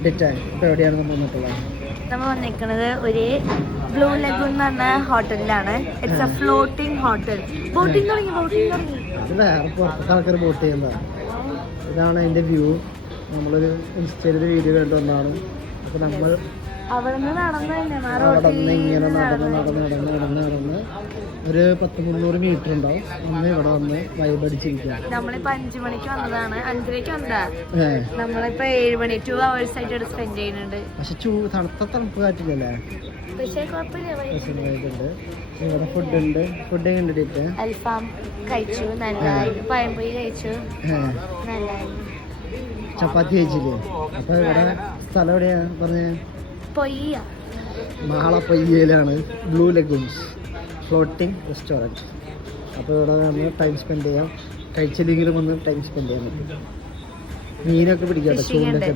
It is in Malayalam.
ഇപ്പൊ എവിടെയാണ് നമ്മൾ വന്നിട്ടുള്ളത്? നമ്മൾ വന്നിരിക്കുന്നത് ഒരു ബ്ലൂ ലഗൂൺ എന്ന് പറഞ്ഞ ഹോട്ടലിലാണ്. It's a floating hotel. Boating തുടങ്ങി. അത് വേറെ പുറത്തെ ആൾക്കാർ ബോട്ട് ചെയ്യുന്നതാണ്. ഇതാണ് അതിന്റെ വ്യൂ. നമ്മളൊരു ഇൻസ്റ്റയിൽ വീഡിയോ കണ്ടു വന്നാണ്. അപ്പൊ നമ്മൾ അവിടെ നിന്ന് നടന്ന് ഇങ്ങനെ നടന്ന് ഒരു 100-300 മീറ്റർ ഉണ്ടാവും. നമ്മൾ ഇവിടെ വന്ന് വൈബ് അടിച്ചിരിക്കുകയാണ്. നമ്മളിപ്പോ 5 മണിക്ക് വന്നതാണ്. 5:30 വന്നതാ. നമ്മളിപ്പോ 7 മണി 2 hours ആയിട്ട് സ്പെൻഡ് ചെയ്യുന്നുണ്ട്. പക്ഷെ തണുപ്പ് കാറ്റില്ലല്ലേ? പക്ഷേ കുഴപ്പമില്ല. ഇവിടെ ഫുഡ് കണ്ടിട്ട് അൽഫാം കഴിച്ചു, നല്ലതായിരുന്നു. പഴംപൊരി കഴിച്ചു, നല്ലായിരുന്നു. ചപ്പാത്തി കഴിച്ചില്ലേ? അപ്പൊ ഇവിടെ സ്ഥലം എവിടെയാ പറഞ്ഞ? മാളപ്പൊയ്യയിലാണ് ബ്ലൂ ലഗൂൺസ് ഫ്ലോട്ടിംഗ് റെസ്റ്റോറൻറ്റ്. അപ്പോൾ ഇവിടെ നമ്മൾ ടൈം സ്പെൻഡ് ചെയ്യാം. കഴിച്ചില്ലെങ്കിലും ഒന്ന് ടൈം സ്പെൻഡ് ചെയ്യാൻ പറ്റും. മീനൊക്കെ പിടിക്കാം, ചൂണ്ടൊക്കെ.